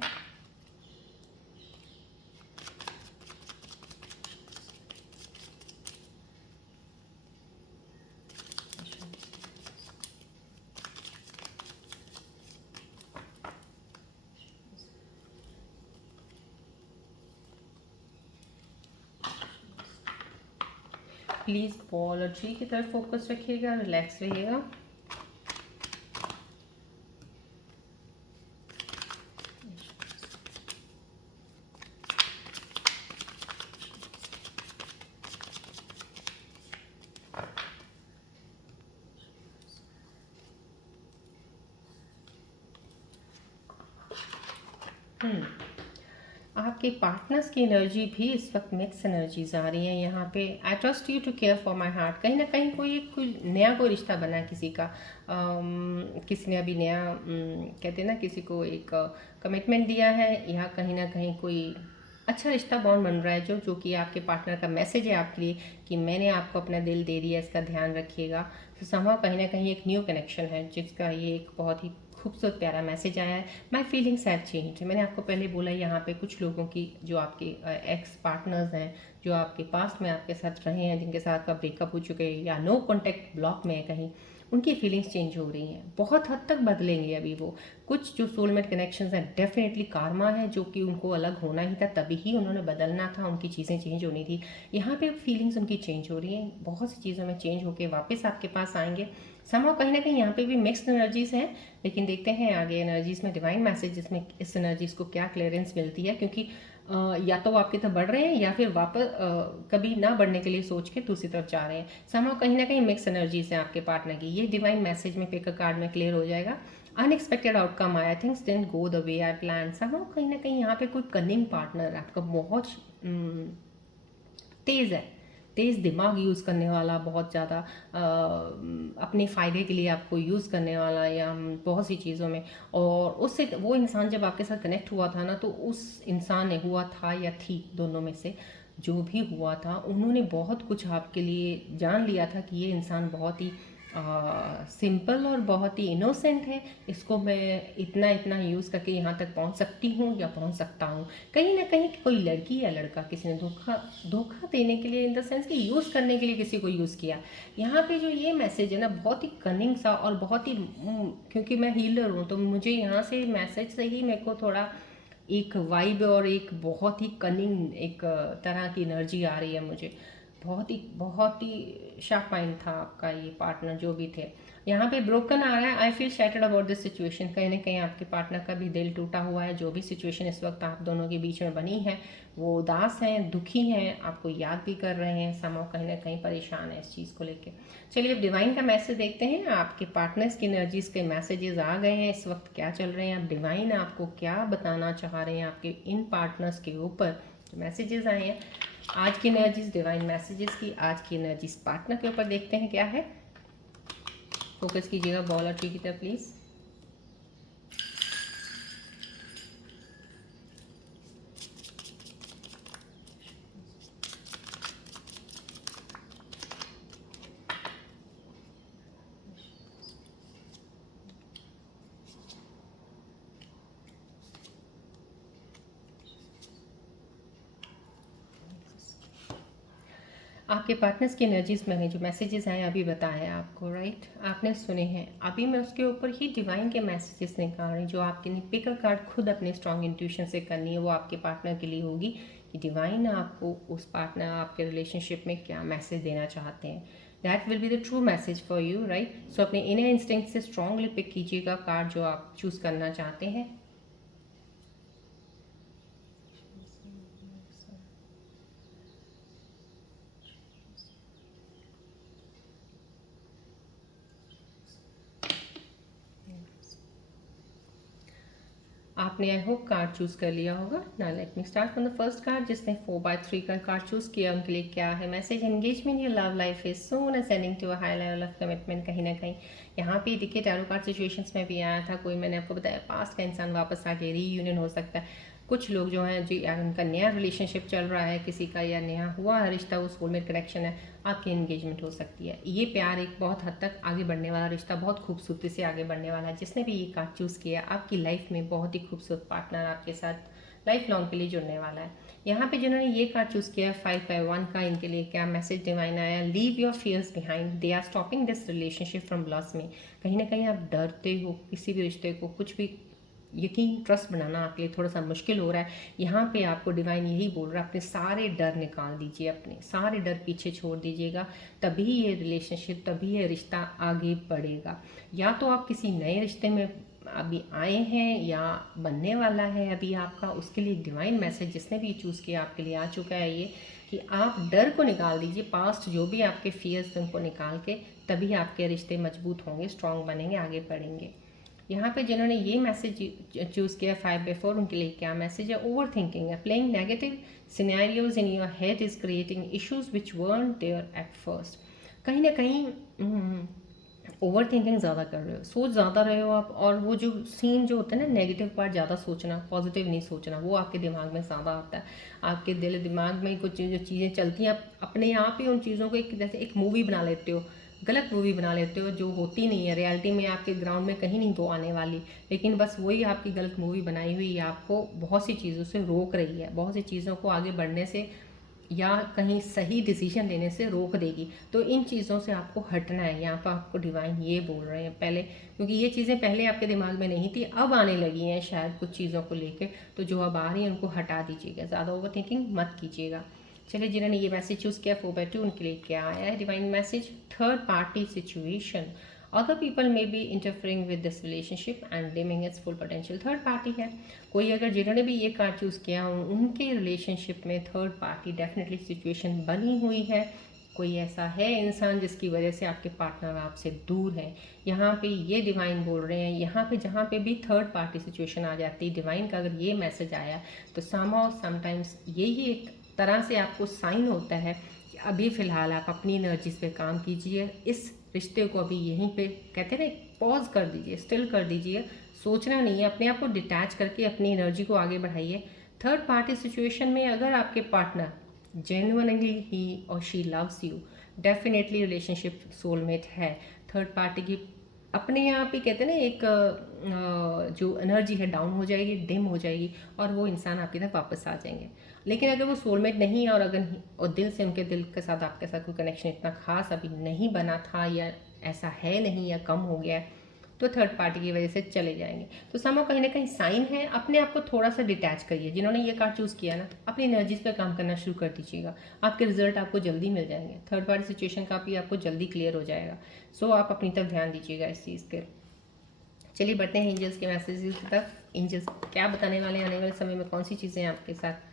प्लीज़ बॉल और ट्री की तरफ फोकस रखिएगा, रिलैक्स रहिएगा। आपके पार्टनर्स की एनर्जी भी इस वक्त मिक्स एनर्जीज आ रही हैं यहाँ पे। I trust you to care for my heart, कहीं ना कहीं कोई नया कोई रिश्ता बना है किसी का। किसी ने अभी नया कहते हैं ना, किसी को एक कमिटमेंट दिया है, या कहीं ना कहीं कोई अच्छा रिश्ता बॉन्ड बन रहा है, जो कि आपके पार्टनर का मैसेज है आपके लिए कि मैंने आपको अपना दिल दे दिया, इसका ध्यान रखिएगा। तो समहाउ कहीं ना कहीं एक न्यू कनेक्शन है, जिसका ये एक बहुत ही खूबसूरत प्यारा मैसेज आया है। My feelings have change. मैंने आपको पहले बोला, यहाँ पे कुछ लोगों की जो आपके एक्स पार्टनर्स हैं, जो आपके पास्ट में आपके साथ रहे हैं, जिनके साथ का ब्रेकअप हो चुके हैं या नो कॉन्टैक्ट ब्लॉक में है कहीं, उनकी फीलिंग्स चेंज हो रही हैं, बहुत हद तक बदलेंगे अभी वो। कुछ जो सोलमेट कनेक्शंस हैं, डेफिनेटली कार्मा है जो कि उनको अलग होना ही था, तभी ही उन्होंने बदलना था, उनकी चीज़ें चेंज होनी थी। यहाँ पे फीलिंग्स उनकी चेंज हो रही हैं, बहुत सी चीज़ों में चेंज होकर वापस आपके पास आएंगे। समहाउ कहीं ना कहीं यहाँ पे भी मिक्स्ड एनर्जीज हैं, लेकिन देखते हैं आगे एनर्जीज में डिवाइन मैसेजेस में इस एनर्जीज को क्या क्लियरेंस मिलती है, क्योंकि या तो वो आपकी तरफ बढ़ रहे हैं, या फिर वापस कभी ना बढ़ने के लिए सोच के दूसरी तरफ जा रहे हैं। समहाउ कहीं ना कहीं मिक्स एनर्जीज हैं आपके पार्टनर की। ये डिवाइन मैसेज में पिक कार्ड में क्लियर हो जाएगा। अनएक्सपेक्टेड आउटकम आया, things didn't go the way I plan. Somehow कहीं ना कहीं यहाँ पे कोई कनिंग पार्टनर है आपका, बहुत तेज़ है, तेज़ दिमाग यूज़ करने वाला, बहुत ज़्यादा अपने फ़ायदे के लिए आपको यूज़ करने वाला, या बहुत सी चीज़ों में। और उससे वो इंसान जब आपके साथ कनेक्ट हुआ था ना, तो उस इंसान ने, हुआ था या थी, दोनों में से जो भी हुआ था, उन्होंने बहुत कुछ आपके लिए जान लिया था कि ये इंसान बहुत ही सिंपल और बहुत ही इनोसेंट है, इसको मैं इतना इतना यूज़ करके यहाँ तक पहुँच सकती हूँ या पहुँच सकता हूँ। कहीं ना कहीं कोई लड़की या लड़का किसी ने धोखा धोखा देने के लिए, इन द सेंस कि यूज़ करने के लिए किसी को यूज़ किया। यहाँ पे जो ये मैसेज है ना, बहुत ही कनिंग सा और बहुत ही क्योंकि मैं हीलर हूँ, तो मुझे यहाँ से मैसेज से ही मेरे को थोड़ा एक वाइब और एक बहुत ही कनिंग एक तरह की एनर्जी आ रही है मुझे। बहुत ही शार्प माइंड था आपका ये पार्टनर जो भी थे। यहाँ पे ब्रोकन आ रहा है, I feel shattered about this situation. कहीं ना कहीं आपके पार्टनर का भी दिल टूटा हुआ है, जो भी सिचुएशन इस वक्त आप दोनों के बीच में बनी है, वो उदास हैं, दुखी हैं, आपको याद भी कर रहे हैं, समाव कहीं ना कहीं परेशान है इस चीज़ को लेके। चलिए अब डिवाइन का मैसेज देखते हैं। आपके पार्टनर्स की एनर्जीज के मैसेजेस आ गए हैं, इस वक्त क्या चल रहे हैं, अब डिवाइन आपको क्या बताना चाह रहे हैं आपके इन पार्टनर्स के ऊपर। जो मैसेजेस आए हैं आज की एनर्जीज, डिवाइन मैसेजेस की आज की एनर्जीज पार्टनर के ऊपर, देखते हैं क्या है। फोकस कीजिएगा बॉल और ट्री की तरफ प्लीज़। आपके पार्टनर्स की एनर्जीज मैंने जो मैसेजेस आए अभी बताया आपको, राइट, आपने सुने हैं। अभी मैं उसके ऊपर ही डिवाइन के मैसेजेस निकाल रही हूँ, जो आपके लिए पिक अ कार्ड खुद अपने स्ट्रॉन्ग इंट्यूशन से करनी है, वो आपके पार्टनर के लिए होगी कि डिवाइन आपको उस पार्टनर, आपके रिलेशनशिप में क्या मैसेज देना चाहते हैं। That will be the true message for you, right. So अपने इनर इंस्टिंक्ट से स्ट्रांगली पिक कीजिएगा कार्ड जो आप चूज़ करना चाहते हैं। आपने आई होप कार्ड चूज़ कर लिया होगा। ना let me start from the first card. जिसने 4/3 का कार्ड चूज़ किया उनके लिए क्या है message. Engagement your love life is soon ascending to a high level of commitment. कहीं ना कहीं यहाँ पे देखिए टैरो कार्ड सिचुएशंस में भी आया था, कोई मैंने आपको बताया पास्ट का इंसान वापस आके रीयूनियन हो सकता है। कुछ लोग जो हैं जी, उनका नया रिलेशनशिप चल रहा है किसी का, या नया हुआ है रिश्ता, वो सोलमेट कनेक्शन है, आपकी एंगेजमेंट हो सकती है। ये प्यार एक बहुत हद तक आगे बढ़ने वाला रिश्ता, बहुत खूबसूरती से आगे बढ़ने वाला है। जिसने भी ये कार्ड चूज़ किया आपकी लाइफ में बहुत ही खूबसूरत पार्टनर आपके साथ लाइफ लॉन्ग के लिए जुड़ने वाला है। यहाँ पे जिन्होंने ये कार्ड चूज़ किया 5/1 का, इनके लिए क्या मैसेज डिवाइन आया। Leave your fears behind, they are stopping this relationship from blossoming. कहीं ना कहीं आप डरते हो किसी भी रिश्ते को, कुछ भी यकीन ट्रस्ट बनाना आपके लिए थोड़ा सा मुश्किल हो रहा है। यहाँ पे आपको डिवाइन यही बोल रहा है, अपने सारे डर निकाल दीजिए, अपने सारे डर पीछे छोड़ दीजिएगा, तभी ये रिलेशनशिप, तभी ये रिश्ता आगे बढ़ेगा। या तो आप किसी नए रिश्ते में अभी आए हैं या बनने वाला है अभी आपका, उसके लिए डिवाइन मैसेज जिसने भी चूज़ किया आपके लिए आ चुका है ये, कि आप डर को निकाल दीजिए, पास्ट जो भी आपके फियर्स थे उनको निकाल के, तभी आपके रिश्ते मजबूत होंगे, स्ट्रांग बनेंगे, आगे बढ़ेंगे। यहाँ पे जिन्होंने ये मैसेज चूज़ किया 5/4, उनके लिए क्या मैसेज है। ओवर थिंकिंग है, playing negative scenarios in your head is creating issues which weren't there at first. कहीं ना कहीं ओवर थिंकिंग ज़्यादा कर रहे हो, सोच ज़्यादा रहे हो आप, और वो जो सीन जो होता है ना, नेगेटिव पार्ट ज़्यादा सोचना, पॉजिटिव नहीं सोचना, वो आपके दिमाग में ज़्यादा आता है। आपके दिल दिमाग में कुछ जो चीज़ें चलती हैं, आप अपने आप ही उन चीज़ों को एक जैसे एक मूवी बना लेते हो, गलत मूवी बना लेते हो, जो होती नहीं है रियलिटी में, आपके ग्राउंड में कहीं नहीं वो आने वाली, लेकिन बस वही आपकी गलत मूवी बनाई हुई आपको बहुत सी चीज़ों से रोक रही है, बहुत सी चीज़ों को आगे बढ़ने से या कहीं सही डिसीजन लेने से रोक देगी। तो इन चीज़ों से आपको हटना है। यहाँ पर आपको डिवाइन ये बोल रहे हैं पहले, क्योंकि ये चीज़ें पहले आपके दिमाग में नहीं थी, अब आने लगी हैं शायद कुछ चीज़ों को लेकर, तो जो अब आ रही हैं उनको हटा दीजिएगा, ज़्यादा ओवर थिंकिंग मत कीजिएगा। चलिए जिन्होंने ये मैसेज चूज़ किया 4/2, उनके लिए क्या आया है divine message. Third party situation, other people may be interfering with this relationship and limiting its full potential. Third party है कोई, अगर जिन्होंने भी ये कार्ड चूज़ किया उनके रिलेशनशिप में थर्ड पार्टी डेफिनेटली सिचुएशन बनी हुई है। कोई ऐसा है इंसान जिसकी वजह से आपके पार्टनर आपसे दूर हैं। यहाँ पे ये डिवाइन बोल रहे हैं, यहाँ पे जहाँ पे भी थर्ड पार्टी सिचुएशन आ जाती है, डिवाइन का अगर ये मैसेज आया तो समहाउ समटाइम्स यही एक तरह से आपको साइन होता है कि अभी फ़िलहाल आप अपनी एनर्जीज पे काम कीजिए, इस रिश्ते को अभी यहीं पे कहते हैं ना पॉज कर दीजिए, स्टिल कर दीजिए, सोचना नहीं है, अपने आप को डिटैच करके अपनी एनर्जी को आगे बढ़ाइए। थर्ड पार्टी सिचुएशन में अगर आपके पार्टनर जेन्युइनली ही और she loves you, definitely relationship soulmate है। थर्ड पार्टी की अपने आप ही कहते हैं ना एक जो एनर्जी है डाउन हो जाएगी, डिम हो जाएगी और वो इंसान आपकी तरफ वापस आ जाएंगे। लेकिन अगर वो सोलमेट नहीं है और दिल से उनके दिल के साथ आपके साथ कोई कनेक्शन इतना खास अभी नहीं बना था या ऐसा है नहीं या कम हो गया है, तो थर्ड पार्टी की वजह से चले जाएंगे। तो समो कहीं ना कहीं साइन है, अपने आप को थोड़ा सा डिटैच करिए। जिन्होंने ये कार्ड चूज़ किया ना, अपनी एनर्जीज पे काम करना शुरू कर दीजिएगा, आपके रिजल्ट आपको जल्दी मिल जाएंगे। थर्ड पार्टी सिचुएशन का भी आपको जल्दी क्लियर हो जाएगा। सो आप अपनी तरफ ध्यान दीजिएगा इस चीज़ के। चलिए बढ़ते हैं एंजल्स के मैसेजेस की तरफ। एंजल्स क्या बताने वाले हैं आने वाले समय में, कौन सी चीज़ें आपके साथ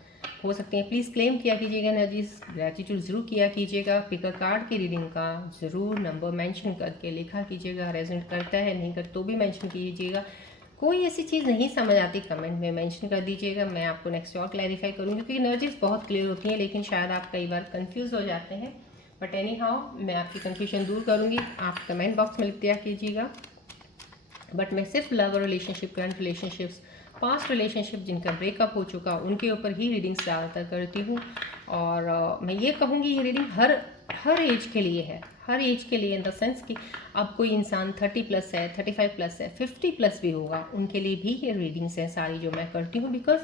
हो सकती हैं। प्लीज़ क्लेम किया कीजिएगा एनर्जीज, ग्रेटिट्यूड ज़रूर किया कीजिएगा। पिक अ कार्ड की रीडिंग का ज़रूर नंबर मेंशन करके लिखा कीजिएगा, रेजोनेट करता है नहीं कर तो भी मेंशन कीजिएगा। कोई ऐसी चीज़ नहीं समझ आती कमेंट में मेंशन कर दीजिएगा, मैं आपको नेक्स्ट और क्लैरिफाई करूँगी, क्योंकि एनर्जीज बहुत क्लियर होती हैं लेकिन शायद आप कई बार कन्फ्यूज़ हो जाते हैं। बट एनी हाउ मैं आपकी कन्फ्यूजन दूर करूँगी, आप कमेंट बॉक्स में लिख दिया कीजिएगा। बट मैं सिर्फ लव और relationship, current relationships, past relationship जिनका ब्रेकअप हो चुका उनके ऊपर ही रीडिंग्स ज़्यादातर करती हूँ। और मैं ये कहूँगी ये रीडिंग हर एज के लिए है, हर एज के लिए इन द सेंस कि अब कोई इंसान 30+ है, 35+ है, 50+ भी होगा, उनके लिए भी ये रीडिंग्स हैं सारी जो मैं करती हूँ। बिकॉज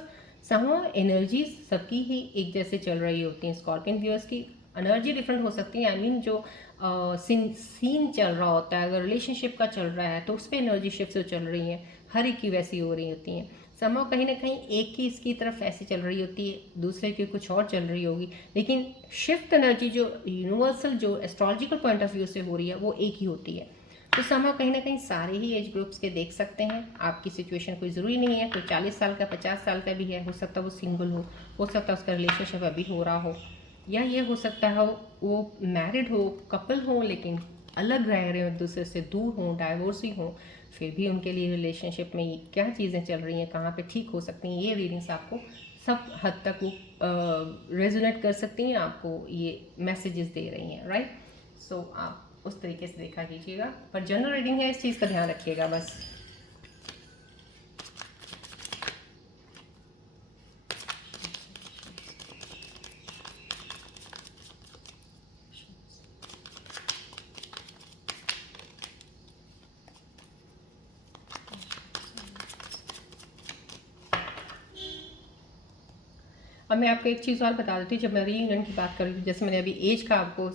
समहाउ एनर्जीज सबकी ही एक जैसे चल रही होती हैं। स्कॉर्पियन व्यूअर्स की एनर्जी डिफरेंट हो सकती है, आई मीन जो सीन चल रहा होता है, अगर रिलेशनशिप का चल रहा है तो उस पर एनर्जी शिफ्ट जो चल रही हैं हर एक की वैसी हो रही होती हैं। समहाउ कहीं ना कहीं एक की इसकी तरफ ऐसी चल रही होती है, दूसरे की कुछ और चल रही होगी, लेकिन शिफ्ट एनर्जी जो यूनिवर्सल जो एस्ट्रोलॉजिकल पॉइंट ऑफ व्यू से हो रही है वो एक ही होती है। तो समहाउ कहीं ना कहीं सारे ही एज ग्रुप्स के देख सकते हैं। आपकी सिचुएशन कोई ज़रूरी नहीं है, कोई 40 साल का 50 साल का भी है, हो सकता है वो सिंगल हो सकता है उसका रिलेशनशिप अभी हो रहा हो, या ये हो सकता है वो मैरिड हो, कपल हो लेकिन अलग रह रहे हो, एक दूसरे से दूर हों, डाइवोर्स ही हों, फिर भी उनके लिए रिलेशनशिप में क्या चीज़ें चल रही हैं, कहाँ पे ठीक हो सकती हैं, ये रीडिंग्स आपको सब हद तक वो रेजोनेट कर सकती हैं, आपको ये मैसेजेस दे रही हैं, राइट। सो आप उस तरीके से देखा कीजिएगा, पर जनरल रीडिंग है, इस चीज़ का ध्यान रखिएगा बस। अब मैं आपको एक चीज़ और बता देती हूँ, जब मैं रीयूनियन की बात कर रही हूँ, जैसे मैंने अभी एज का आपको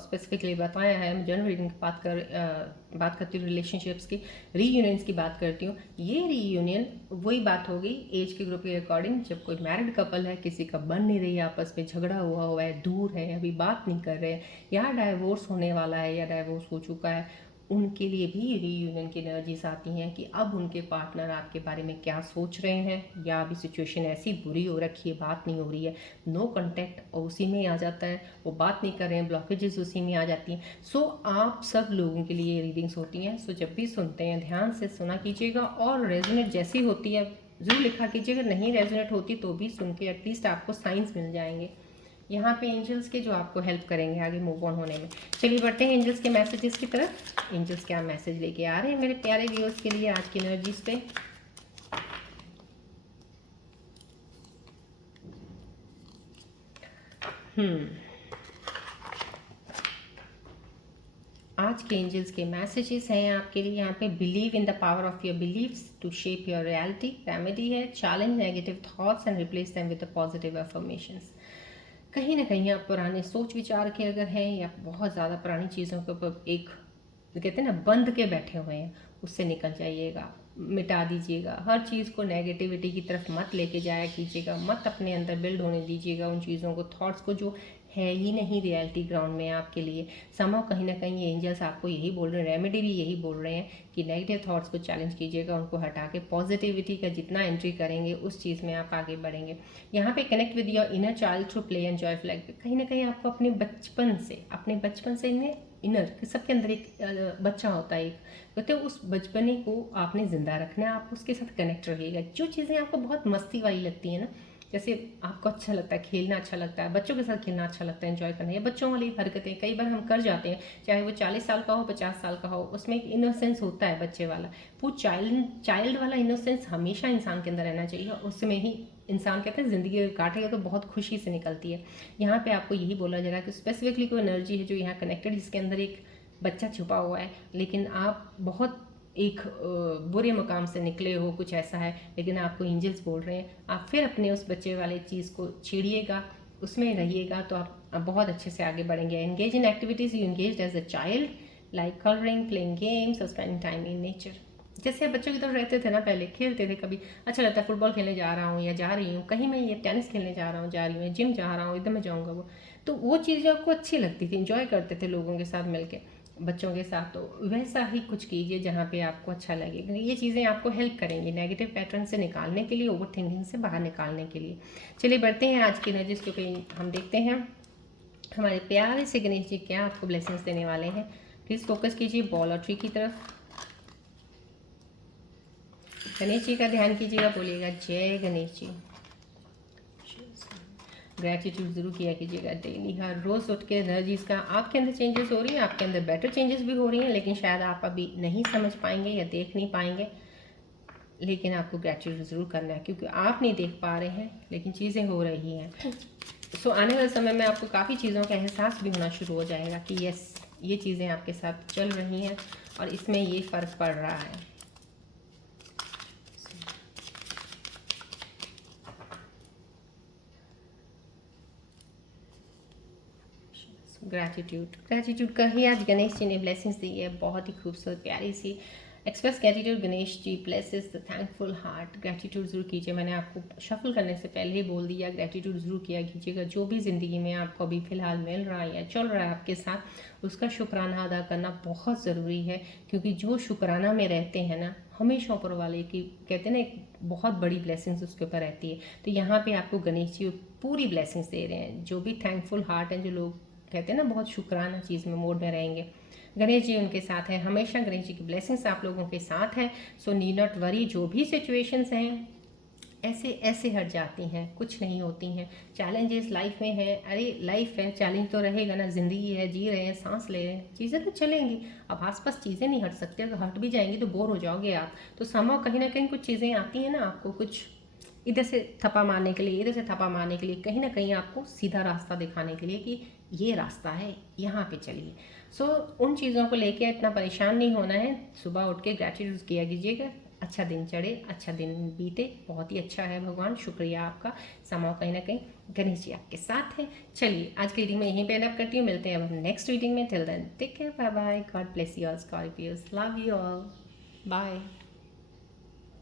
स्पेसिफिकली बताया है, मैं जनरल रीडिंग की बात करती हूँ, रिलेशनशिप्स की रीयूनियंस की बात करती हूँ। ये रीयूनियन वही बात होगी एज के ग्रुप के अकॉर्डिंग, जब कोई मैरिड कपल है, किसी का बन नहीं रही है, आपस में झगड़ा हुआ है, दूर है, अभी बात नहीं कर रहे हैं, या डाइवोर्स होने वाला है या डाइवोर्स हो चुका है, उनके लिए भी रीयूनियन की एनर्जीज आती हैं कि अब उनके पार्टनर आपके बारे में क्या सोच रहे हैं, या अभी सिचुएशन ऐसी बुरी हो रखी है, बात नहीं हो रही है, नो कॉन्टैक्ट उसी में आ जाता है, वो बात नहीं कर रहे हैं, ब्लॉकेजेस उसी में आ जाती हैं। सो आप सब लोगों के लिए रीडिंग्स होती हैं। सो जब भी सुनते हैं ध्यान से सुना कीजिएगा, और रेजोनेट जैसी होती है ज़रूर लिखा कीजिएगा, नहीं रेजोनेट होती तो भी सुन के एटलीस्ट आपको साइंस मिल जाएंगे यहाँ पे एंजल्स के, जो आपको हेल्प करेंगे आगे मूव ऑन होने में। चलिए बढ़ते हैं एंजल्स के मैसेजेस की तरफ। एंजल्स क्या मैसेज लेके आ रहे हैं मेरे प्यारे व्यूअर्स के लिए आज की एनर्जीज पे। आज के एंजल्स के मैसेजेस हैं आपके लिए यहाँ पे। Believe in the power of your beliefs to shape your reality. Remedy है challenge negative thoughts and replace them with the positive affirmations. कहीं ना कहीं आप पुराने सोच विचार के अगर हैं, या बहुत ज़्यादा पुरानी चीज़ों के ऊपर एक कहते हैं ना बंध के बैठे हुए हैं, उससे निकल जाइएगा, मिटा दीजिएगा। हर चीज़ को नेगेटिविटी की तरफ मत लेके जाया कीजिएगा, मत अपने अंदर बिल्ड होने दीजिएगा उन चीज़ों को, थॉट्स को जो है ही नहीं रियलिटी ग्राउंड में आपके लिए। समहाउ कहीं ना कहीं ये एंजल्स आपको यही बोल रहे हैं, रेमेडी भी यही बोल रहे हैं कि नेगेटिव थॉट्स को चैलेंज कीजिएगा, उनको हटा के पॉजिटिविटी का जितना एंट्री करेंगे उस चीज़ में आप आगे बढ़ेंगे। यहाँ पे connect with your inner child through play and joyful act. कहीं ना कहीं आपको अपने बचपन से इन्हें इनर सबके अंदर एक बच्चा होता है, एक कहते हैं उस बचपने को आपने ज़िंदा रखना है, आप उसके साथ कनेक्ट रहिएगा। जो चीज़ें आपको बहुत मस्ती वाली लगती है ना, जैसे आपको अच्छा लगता है खेलना, अच्छा लगता है बच्चों के साथ खेलना, अच्छा लगता है एंजॉय करना, या बच्चों वाली हरकतें कई बार हम कर जाते हैं, चाहे वो 40 साल का हो 50 साल का हो, उसमें एक इनोसेंस होता है बच्चे वाला। वो चाइल्ड वाला इनोसेंस हमेशा इंसान के अंदर रहना चाहिए, उसमें ही इंसान कहते हैं ज़िंदगी काटेगा तो बहुत खुशी से निकलती है। यहाँ पे आपको यही बोला जा रहा है कि स्पेसिफिकली कोई एनर्जी है जो यहाँ कनेक्टेड, जिसके अंदर एक बच्चा छुपा हुआ है, लेकिन आप बहुत एक बुरे मकाम से निकले हो, कुछ ऐसा है, लेकिन आपको एंजल्स बोल रहे हैं आप फिर अपने उस बच्चे वाले चीज़ को छेड़िएगा, उसमें रहिएगा, तो आप बहुत अच्छे से आगे बढ़ेंगे। Engage in activities you engage as a child, like colouring, playing games और स्पेंडिंग टाइम इन नेचर। जैसे आप बच्चों की तरफ रहते थे ना, पहले खेलते थे, कभी अच्छा लगता है फुटबॉल खेलने जा रहा हूँ या जा रही हूँ, कहीं मैं ये टेनिस खेलने जा रहा हूँ, जा रही हूँ, जिम जा रहा हूँ, इधर मैं जाऊँगा, वो चीज़ें आपको अच्छी लगती थी, इंजॉय करते थे लोगों के साथ मिलके, बच्चों के साथ। तो वैसा ही कुछ कीजिए जहाँ पे आपको अच्छा लगे, क्योंकि ये चीज़ें आपको हेल्प करेंगी नेगेटिव पैटर्न से निकालने के लिए, ओवर थिंकिंग से बाहर निकालने के लिए। चलिए बढ़ते हैं आज की एनर्जीज, क्योंकि हम देखते हैं हमारे प्यारे से गणेश जी क्या आपको ब्लेसिंग्स देने वाले हैं। प्लीज़ फोकस कीजिए बॉल और ट्री की तरफ, गणेश जी का ध्यान कीजिएगा, बोलिएगा जय गणेश जी। ग्रैटिट्यूड जरूर किया कीजिएगा डेली, हर रोज़ उठ के एनर्जीज का आपके अंदर चेंजेस हो रही है, आपके अंदर बेटर चेंजेस भी हो रही हैं, लेकिन शायद आप अभी नहीं समझ पाएंगे या देख नहीं पाएंगे, लेकिन आपको ग्रैटिट्यूड ज़रूर करना है, क्योंकि आप नहीं देख पा रहे हैं लेकिन चीज़ें हो रही हैं। सो आने वाले समय में आपको काफ़ी चीज़ों का एहसास भी होना शुरू हो जाएगा कि यस, ये चीज़ें आपके साथ चल रही हैं और इसमें ये फ़र्क पड़ रहा है। ग्रैटिट्यूड का ही आज गणेश जी ने ब्लेसिंग्स दी है, बहुत ही खूबसूरत प्यारी सी। Express gratitude, Ganesh ji blesses the thankful heart. Gratitude ज़रूर कीजिए, मैंने आपको शफल करने से पहले ही बोल दिया, ग्रैटिट्यूड ज़रूर किया कीजिएगा। जो भी ज़िंदगी में आपको अभी फ़िलहाल मिल रहा है या चल रहा है आपके साथ, उसका शुक्राना अदा करना बहुत ज़रूरी है, क्योंकि जो शुक्राना में रहते हैं ना, हमेशा ऊपर वाले की कहते हैं ना एक बहुत बड़ी ब्लेसिंग्स उसके ऊपर रहती है। तो यहाँ पे आपको गणेश जी पूरी ब्लेसिंग्स दे रहे हैं। जो भी थैंकफुल हार्ट हैं, जो लोग कहते हैं ना बहुत शुक्राना चीज़ में मोड में रहेंगे, गणेश जी उनके साथ हैं, हमेशा गणेश जी की ब्लेसिंग्स आप लोगों के साथ हैं। सो नीड नॉट वरी, जो भी सिचुएशंस हैं ऐसे ऐसे हट जाती हैं, कुछ नहीं होती हैं। चैलेंजेस लाइफ में है, अरे लाइफ है, चैलेंज तो रहेगा ना, ज़िंदगी है, जी रहे हैं, सांस ले रहे हैं, चीज़ें तो चलेंगी। अब आसपास चीज़ें नहीं हट सकती, अगर हट भी जाएंगी तो बोर हो जाओगे आप। तो समाव कहीं ना कहीं कुछ चीज़ें आती हैं ना, आपको कुछ इधर से थप्पा मारने के लिए, इधर से थप्पा मारने के लिए, कहीं ना कहीं आपको सीधा रास्ता दिखाने के लिए कि ये रास्ता है, यहाँ पे चलिए। सो उन चीज़ों को लेके इतना परेशान नहीं होना है। सुबह उठ के ग्रैटिट्यूड किया कीजिएगा, अच्छा दिन चढ़े, अच्छा दिन बीते, बहुत ही अच्छा है भगवान, शुक्रिया आपका। समाओ कहीं ना कहीं गणेश जी आपके साथ हैं। चलिए आज की रीडिंग में यहीं पे एंड अप करती हूँ, मिलते हैं अब हम नेक्स्ट रीडिंग में। Till then take care, bye bye, God bless you all Scorpios, love you all, bye.